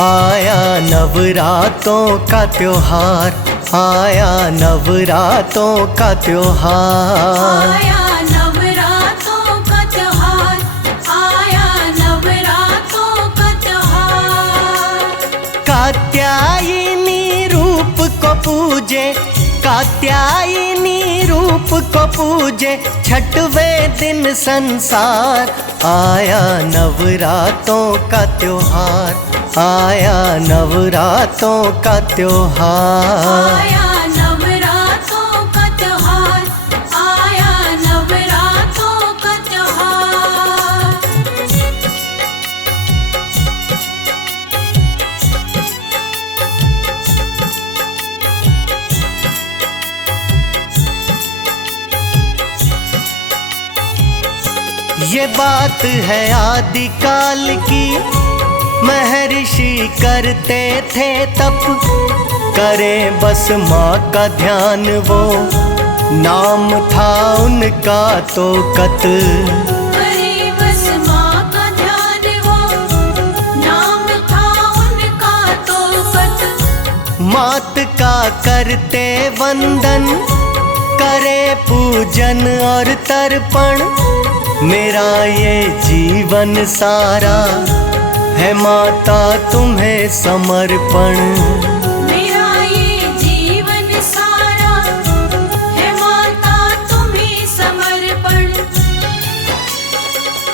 आया नवरातों का त्योहार, आया नवरातों का त्योहार। आया नवरातों का त्योहार, आया नवरातों का त्योहार। कात्यायनी रूप को पूजे, कात्यायनी रूप को पूजे, छठवें दिन संसार। आया नवरातों का त्योहार, आया नवरातों का त्योहार। आया नवरातों का त्योहार, आया नवरातों का त्योहार। ये बात है आदिकाल की, महर्षि करते थे तप, करें बस माँ का ध्यान वो, नाम था उनका तो कत। करे बस माँ का ध्यान वो, नाम था उनका तो कत। मात का करते वंदन, करे पूजन और तर्पण, मेरा ये जीवन सारा है माता तुम्हें समर्पण। मेरा ये जीवन सारा है माता तुम्हें समर्पण।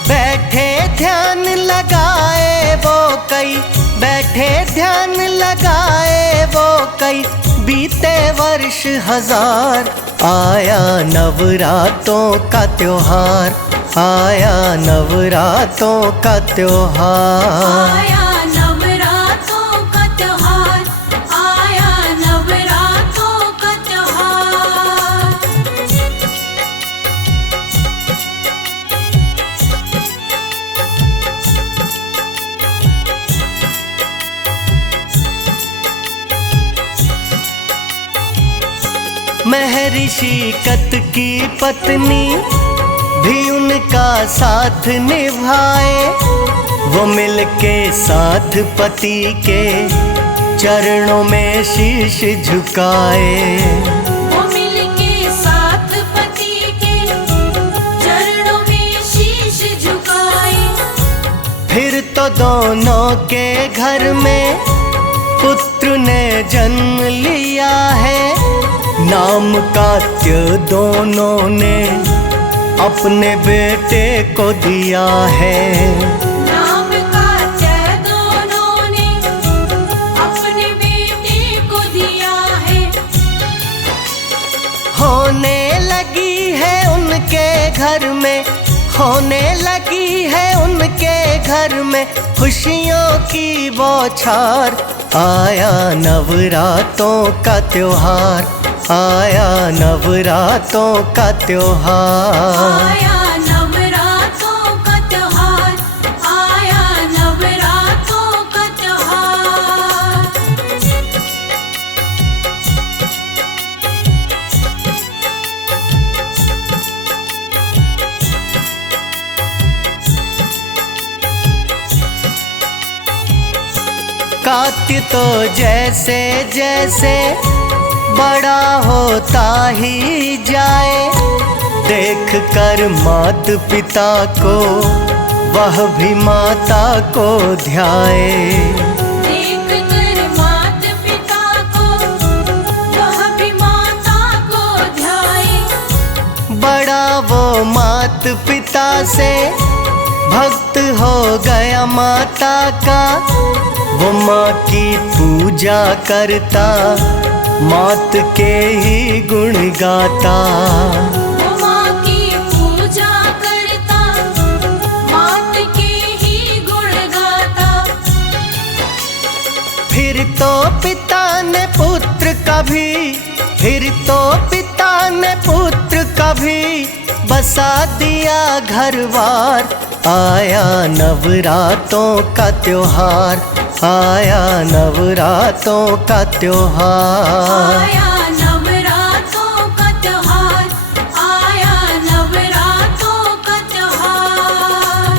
बैठे ध्यान लगाए वो कई, बैठे ध्यान लगाए वो कई, बीते वर्ष हजार। आया नवरातों का त्योहार, आया नवरातों का त्योहार। आया नवरातों का त्योहार, आया नवरातों का त्योहार। महर्षि कत की पत्नी भी उनका साथ निभाए, वो मिलके साथ पति के चरणों में शीश झुकाए। वो मिलके साथ पति के चरणों में शीश झुकाए। फिर तो दोनों के घर में पुत्र ने जन्म लिया है, नाम कात्य दोनों ने अपने बेटे को दिया है। नाम कात्य दोनों ने अपने बेटे को दिया है। होने लगी है उनके घर में, होने लगी है उनके घर में खुशियों की बौछार। आया नवरातों का त्योहार, आया नवरातों का त्योहार। आया नवरातों का त्योहार, आया नवरातों का त्योहार। कात्य तो जैसे जैसे बड़ा होता ही जाए, देख कर मात पिता को वह भी माता को ध्याए। देख कर मात पिता को वह भी माता को ध्याए। बड़ा वो मात पिता से भक्त हो गया माता का, वो माँ की पूजा करता, मात के ही गुण गाता। वो माँ की पूजा करता, मात के ही गुण गाता। फिर तो पिता ने पुत्र का भी, फिर तो पिता ने पुत्र का भी बसा दिया घरवार। आया नवरातों का त्योहार, आया नवरातों का त्योहार। आया नवरातों का त्योहार, आया नवरातों का त्योहार।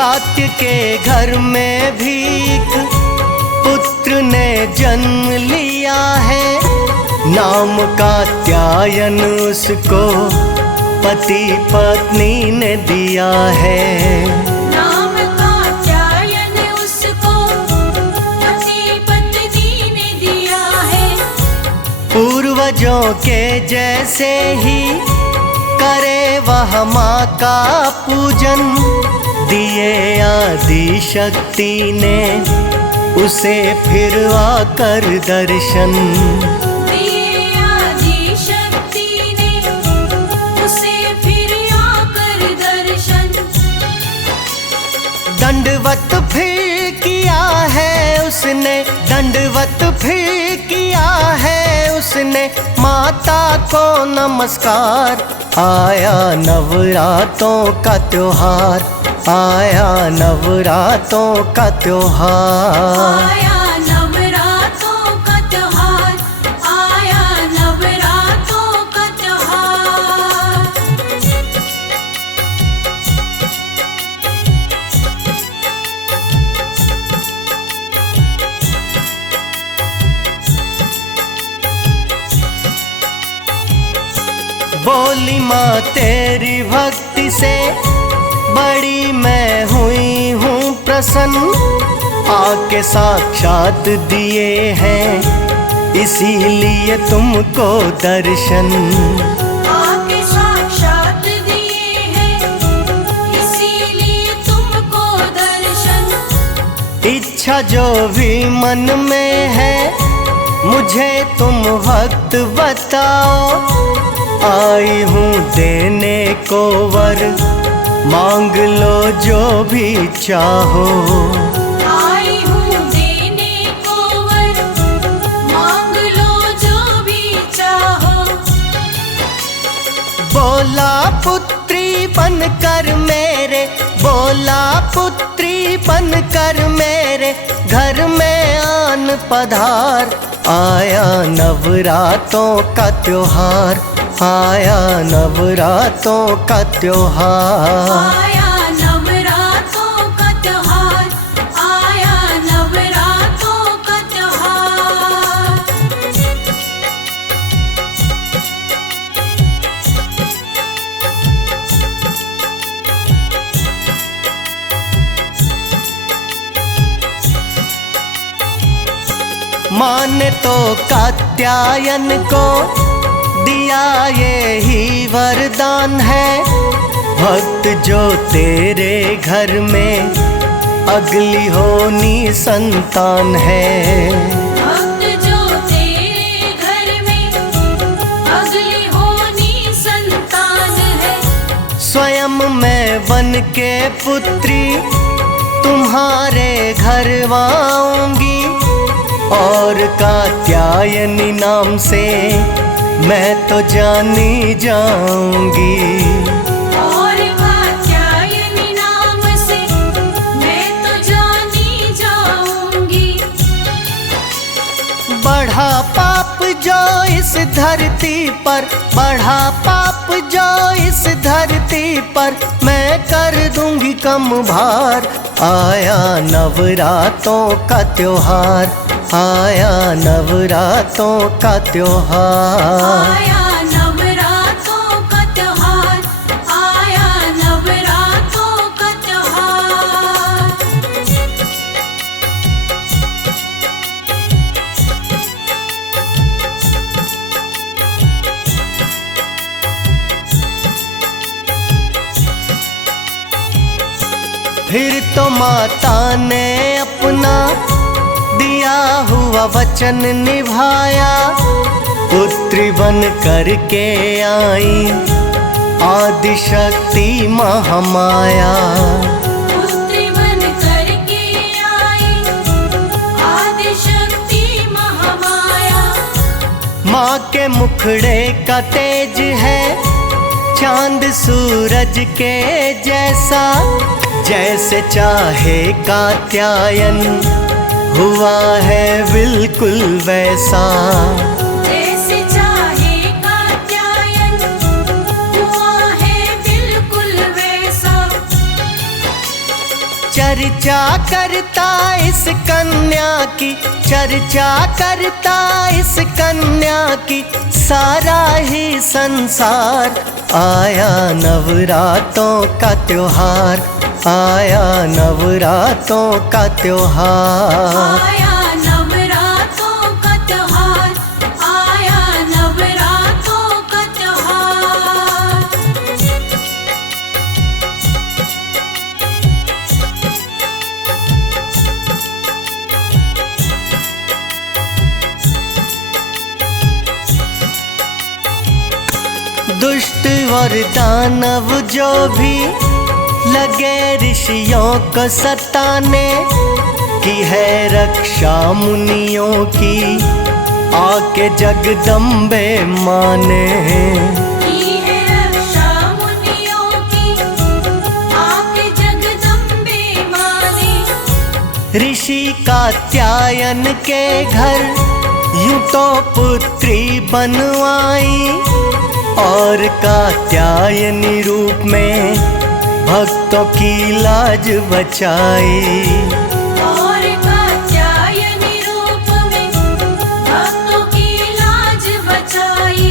कात्य के घर में भीख पुत्र ने जन्म लिया है। नाम कात्यायन उसको पति पत्नी ने दिया है। नाम कात्यायन उसको पति पत्नी ने दिया है। पूर्वजों के जैसे ही करे वह माँ का पूजन, दिए आदि शक्ति ने उसे फिर आकर दर्शन। दिए आदि शक्ति ने उसे फिर आकर दर्शन। दंडवत फिर किया है उसने, दंडवत फिर किया है उसने, माता को नमस्कार। आया नवरातों का त्योहार, आया नवरातों का त्योहार। आया नवरातों का त्योहार, आया नवरातों का त्योहार। बोली माँ तेरी भक्ति से बड़ी मैं हुई हूँ प्रसन्न, आके साक्षात दिए हैं इसीलिए तुमको दर्शन। आके साक्षात दिए हैं इसीलिए तुमको दर्शन। इच्छा जो भी मन में है मुझे तुम वक्त बताओ, आई हूँ देने को वर, मांग लो जो भी चाहो। आई हूँ देने को वर, मांग लो जो भी चाहो। बोला पुत्री बनकर मेरे, बोला पुत्री बनकर मेरे घर में आन पधार। आया नवरातों का त्योहार, आया नवरातों का त्योहार। आया नवरातों का त्योहार, आया नवरातों का त्योहार। माँ ने तो कात्यायन को दिया ये ही वरदान है, भक्त जो तेरे घर में अगली होनी संतान है। भक्त जो तेरे घर में अगली होनी संतान है। स्वयं मैं बन के पुत्री तुम्हारे घर आऊंगी, और कात्यायनी नाम से मैं तो जानी जाऊंगी। और कात्यायनी नाम से मैं तो जानी जाऊंगी। बढ़ा पाप जो इस धरती पर, बढ़ा पाप जो इस धरती पर, मैं कर दूंगी कम भार। आया नवरातों का त्योहार, आया नवरातों का त्योहार। आया नवरातों का त्योहार, आया नवरातों का त्योहार। फिर तो माता ने अपना दिया हुआ वचन निभाया, पुत्री बन करके आई आदि शक्ति महामाया। पुत्री बन करके आई आदि शक्ति महामाया। माँ के मुखड़े का तेज है चांद सूरज के जैसा, जैसे चाहे कात्यायन हुआ है बिल्कुल वैसा। जैसे चाहे कात्यायन हुआ है बिल्कुल वैसा। चर्चा करता इस कन्या की, चर्चा करता इस कन्या की सारा ही संसार। आया नवरातों का त्योहार, आया नवरातों का त्योहार। आया नवरातों का त्योहार, आया नवरातों का त्योहार। दुष्ट और दानव जो भी लगे ऋषियों को सताने, की है रक्षा मुनियों की आके जगदम्बे माने। की है रक्षा मुनियों की आके जगदम्बे माने। ऋषि कात्यायन के घर यूं तो पुत्री बनवाई, और कात्यायनी रूप में भक्तों की लाज बचाई। और कात्यायनी रूप में भक्तों की लाज बचाई।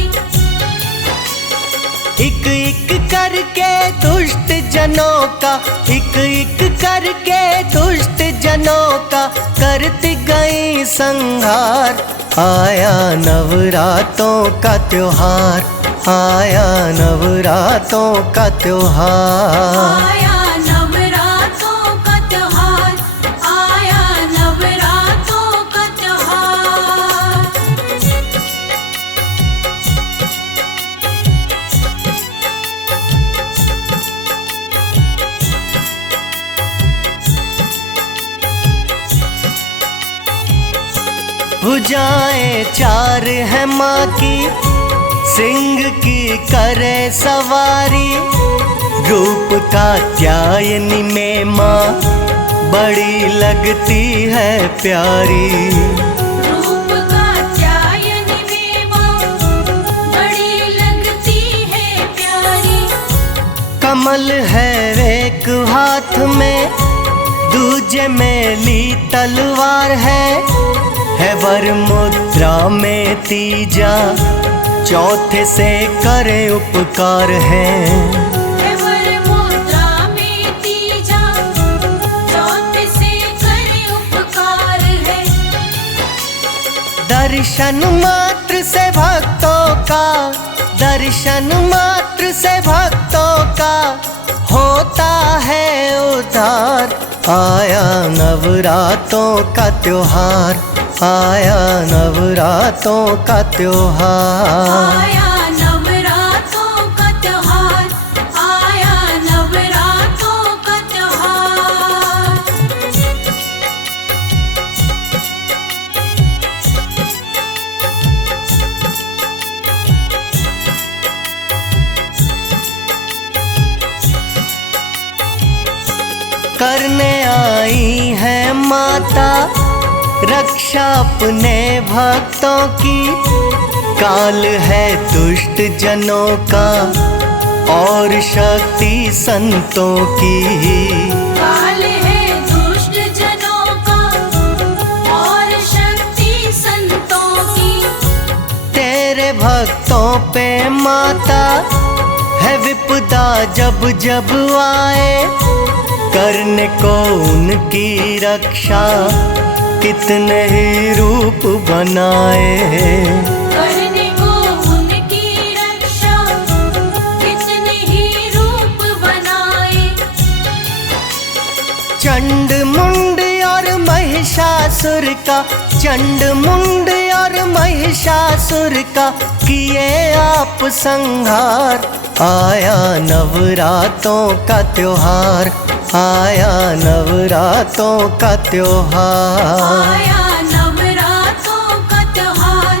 एक एक करके दुष्ट जनों का, एक एक करके दुष्ट जनों का करती गई संहार। आया नवरातों का त्योहार, आया नवरातों का त्योहार। आया नवरातों का त्योहार, आया नवरातों का त्योहार। भुजाएं चार है माँ की, सिंह की करे सवारी। रूप कात्यायनी में माँ बड़ी लगती है प्यारी। रूप कात्यायनी में माँ बड़ी लगती है प्यारी। कमल है एक हाथ में, दूजे में ली तलवार है वर मुद्रा में तीजा, चौथे से करे उपकार है। वर मुद्रा में तीजा, चौथे से करे उपकार है। दर्शन मात्र से भक्तों का, दर्शन मात्र से भक्तों का होता है उद्धार। आया नवरातों का त्योहार, आया नवरातों का त्योहार। आया नवरातों का त्योहार, आया नवरातों का त्योहार। करने आई है माता रक्षा अपने भक्तों की। काल है दुष्ट जनों का और शक्ति संतों की। काल है दुष्ट जनों का और शक्ति संतों की। तेरे भक्तों पे माता है विपदा जब जब आए, करने को उनकी रक्षा कितने ही रूप बनाए। करने को उनकी रक्षा कितने ही रूप बनाए। चंड मुंड और महिषासुर का, चंड मुंड और महिषासुर का किए आप संहार। आया नवरातों का त्योहार, आया नवरातों का त्योहार। आया नवरातों का त्योहार,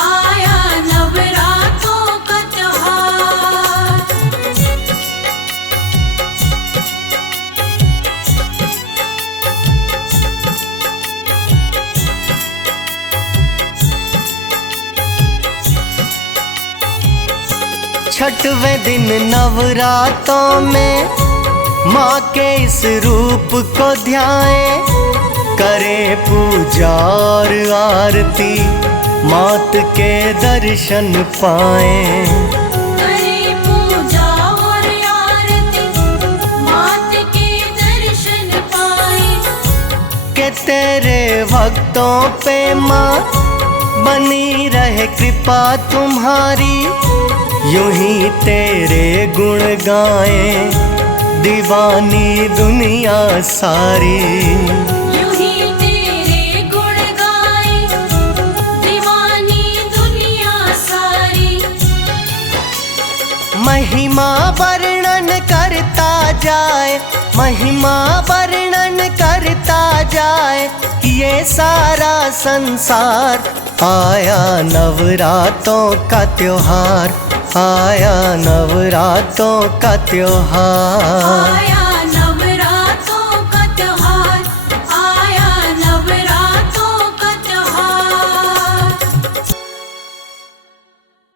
आया नवरातों का त्योहार। छठवें दिन नवरातों में माँ के इस रूप को ध्याए, करे पूजा और आरती, मात के दर्शन पाए। करे पूजा और आरती, मात के दर्शन पाए। के तेरे भक्तों पे माँ बनी रहे कृपा तुम्हारी, यूं ही तेरे गुण गाए दीवानी दुनिया सारी। यूं ही तेरे गुण गाए दीवानी दुनिया सारी। महिमा वर्णन करता जाए, महिमा वर्णन करता जाए, ये सारा संसार। आया नवरातों का त्योहार, आया नवरातों का त्योहार। आया